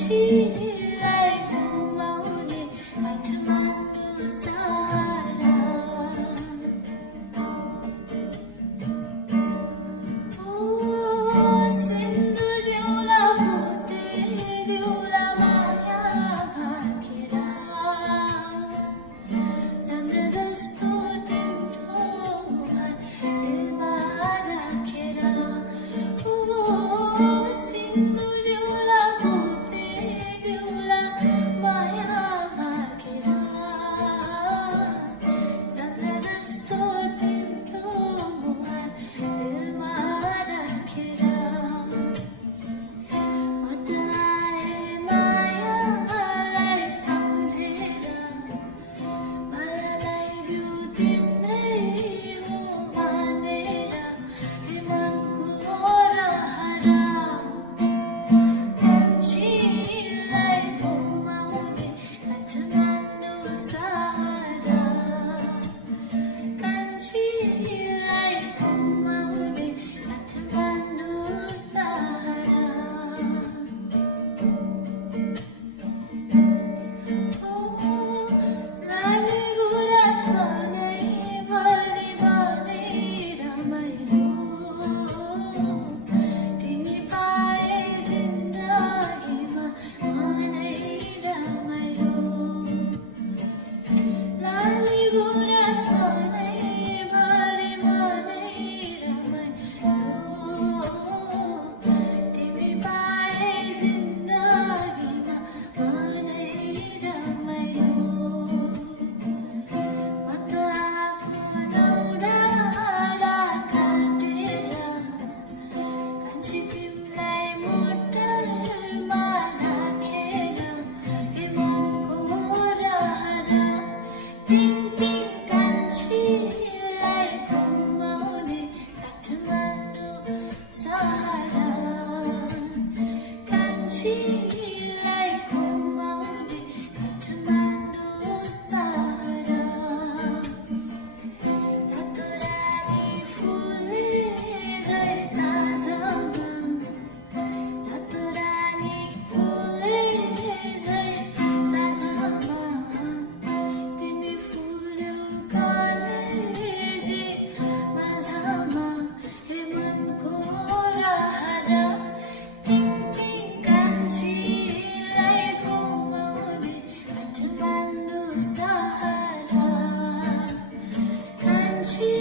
कान्छीलाई घुमाउने काठमाडौँ सहारा सिन्दुर देउला भोटे देउला माया भाकेर चन्द्र जस्तो तिम्रो मुहार दिलमा राखेर सिन्दुर देउला भोटे देउला माया भाकेर चन्द्र जस्तो तिम्रो मुहार दिलमा राखेर मायालाई सम्झेर मायालाई यो तिम्रै हो भनेर हे मनको रहरा कान्छीलाई घुमाउने काठमाडौँ सहारा कान्छीलाई घुमाउने काठमाडौँ सहारा लाली गुराँस बनै भरि बनै रमाइलो तिमी पाए जिन्दगीमा मनै रमाइलो लाली गुराँस बनै भरि बनै रमाइलो तिमी पाए जिन्दगीमा मनै रमाइलो म त आँखो नौडाँडा काटेर कान्छी तिमीलाई मोटरमा राखेर हे मनको रहरा टिङ टिङ कान्छीलाई घुमाउने काठमाडौँ सहारा कान्छीलाई घुमाउने काठमाडौँ सहारा रातो रानी फुले झै साँझमा रातो रानी फुले झै साँझमा तिमी फुल्यौ कलेजी माझमा हे मनको रहरा टिङ टिङ कान्छीलाई घुमाउने काठमाडौँ सहारा कान्छी